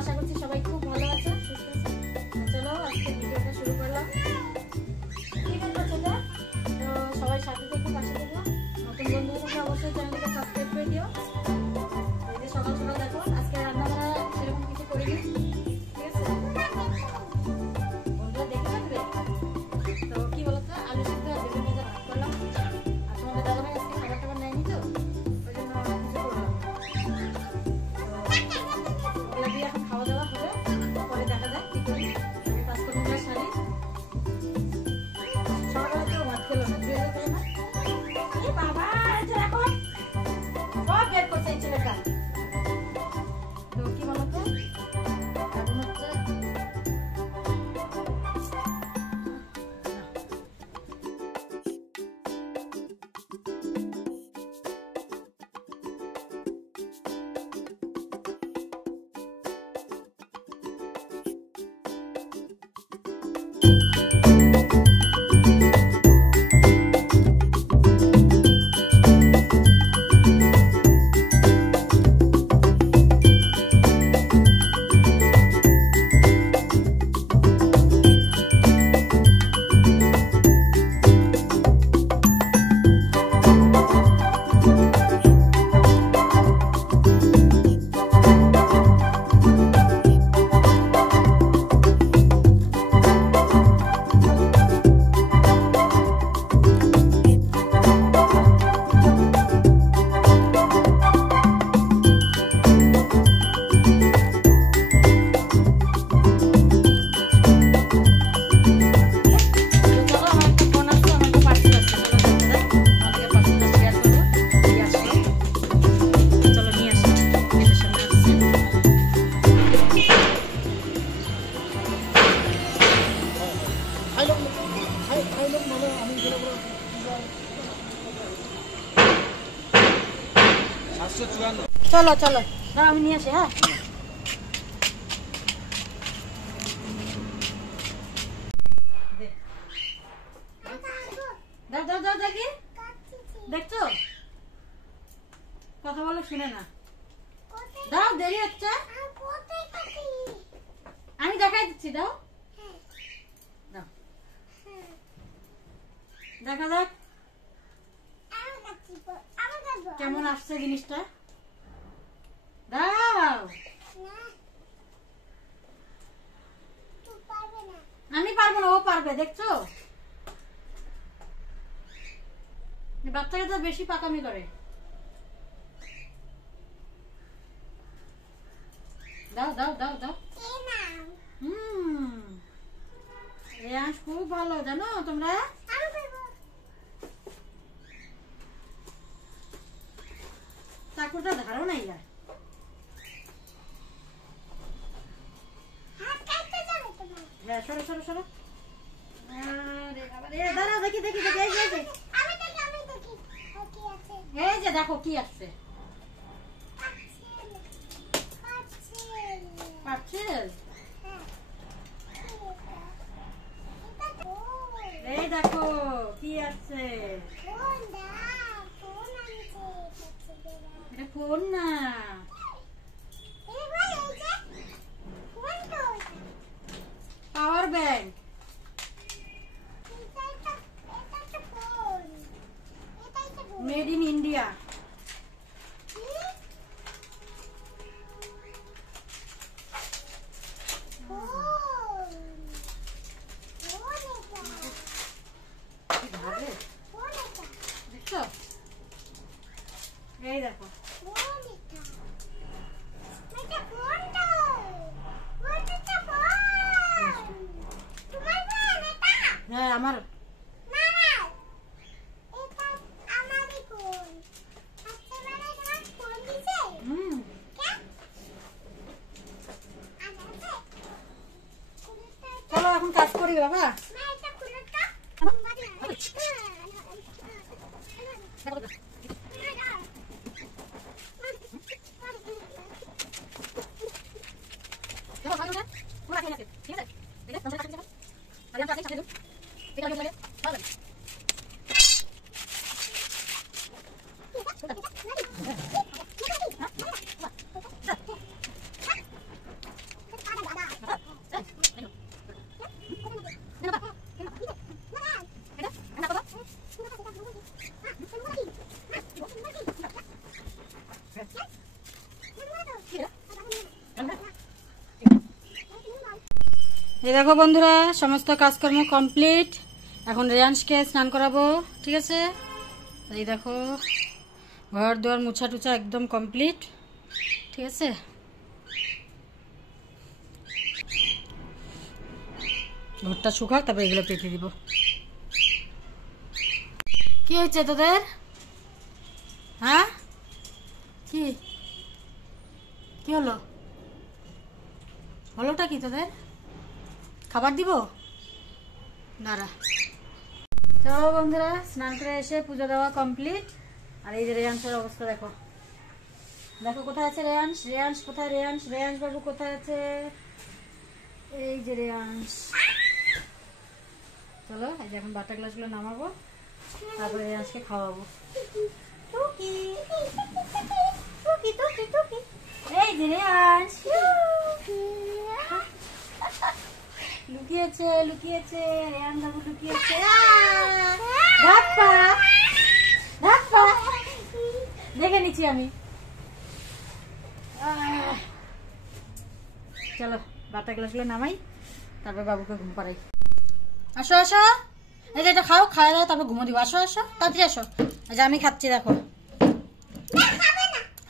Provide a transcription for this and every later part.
আশা করছি সবাই খুব ভালো আছে, সুস্থ আছে। চলো আজকে ভিডিওটা শুরু করলাম। ঠিক আছে সেটা তো সবাই সাথে থেকে পাশে থেকো। নতুন বন্ধু হলে অবশ্যই চ্যানেলটাকে সাবস্ক্রাইব করে দিও। এই যে সকাল সকাল দেখো আজকে রান্না বান্না সেরকম কিছু করিনি, ঠিক আছে? বন্ধুরা দেখে থাকবে তো কি বলতো, আলু সিদ্ধ আর বেগুন ভাজা ভাত করলাম। আর তোমাদের দাদাভাই আজকে খাবার টাবার নেয়নি তো ওই জন্য কিছু করলাম। ওগুলো দিয়ে এখন খাওয়া দাওয়া হবে, পরে দেখা যাক কি করি। আমি কাজ করবো শাড়ি সকালবেলা কেউ ভাত খেলো না, দিয়ে খেলো না। এই বাবা এখন সব বের করছে এই ছেলেটা। তো কি বলতো এখন হচ্ছে চলো চলো দাঁড়া আমি নিয়ে আসি। হ্যাঁ দাও দাও দাও দেখি, দেখছো কথা বলে শুনে না, দাও দেরি হচ্ছে আমি দেখাই দিচ্ছি। দাও দাও দেখা যাক কেমন আসছে জিনিসটা। দাও আমি পারবো না, ও পারবে। দেখছো বাচ্চারা তো বেশি পাকামি করে। দাও দাও দাও দাও। এই আঁশ খুব ভালো জানো তোমরা। চাকুটা ধারো নাই আর সরো সরো সরো। দাঁড়াও দেখি দেখি দেখি এই যে দেখো কি আসছে। এই দেখো কি আসছে। এটা ফোন না, power bank. Made in India. দেখছো এই দেখো করবি বাবা? এই দেখো বন্ধুরা, সমস্ত কাজকর্ম কমপ্লিট। এখন রেয়াংশকে স্নান করাবো, ঠিক আছে? এই দেখো ঘর দুয়ার মুছা টুছা একদম কমপ্লিট, ঠিক আছে? ঘরটা শুকাক, তারপরে এগুলো পেতে দিব। কি হয়েছে তোদের? হ্যাঁ, কি কি হলো? হলোটা কি তোদের? খাবার দিব? দাঁড়া। চলো বন্ধুরা, স্নান করে এসে পুজো দেওয়া কমপ্লিট। আর এই যে রেয়াংশের অবস্থা দেখো, দেখো কোথায় আছে রেয়াংশ? রেয়াংশ কোথায়? রেয়াংশ, রেয়াংশ বাবু কোথায় আছে? এই যে রেয়াংশ। চলো এই যে এখন বাটা গ্লাসগুলো নামাবো, তারপরে রেয়াংশকে খাওয়াবো। টুকি টুকি টুকি টুকি, এই যে রেয়াংশ লুকিয়েছে, লুকিয়েছে, রেয়ান বাবু লুকিয়েছে। ধাপ্পা ধাপ্পা, দেখে নিচ্ছি আমি। চলো বাটা গ্লাসগুলো নামাই, তারপর বাবুকে ঘুম পাড়াই। আসো আসো, এই যে এটা খাও, খাওয়া দাও, তারপর ঘুমো দিব। আসো আসো, তাড়াতাড়ি আসো। আচ্ছা আমি খাচ্ছি, দেখো।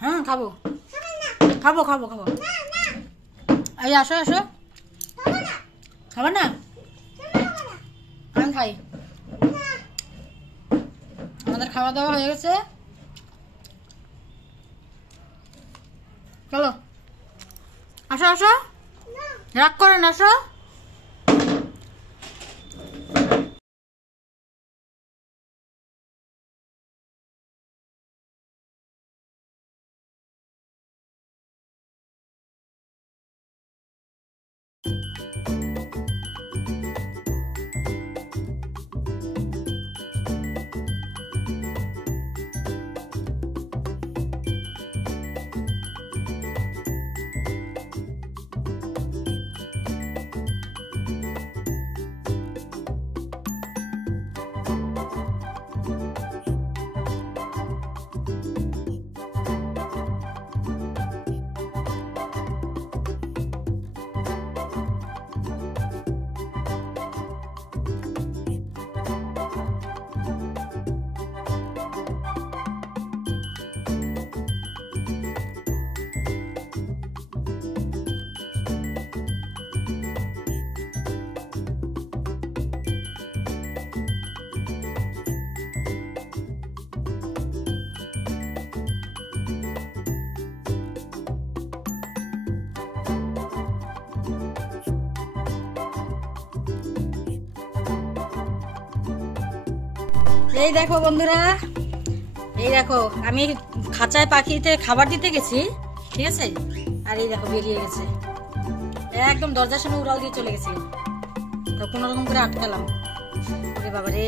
হ্যাঁ খাবো খাবো খাবো খাবো। এই আসো আসো। খাবার না? আমি খাই। আমাদের খাওয়া দাওয়া হয়ে গেছে, চলো আসো আসো, রাগ করেন, আসো। এই দেখো বন্ধুরা, এই দেখো আমি খাঁচায় পাখিতে খাবার দিতে গেছি, ঠিক আছে? আর এই দেখো বেরিয়ে গেছে, একদম দরজার সামনে উড়াল দিয়ে চলে গেছিল, তো কোনো রকম করে আটকালাম। বাবা রে।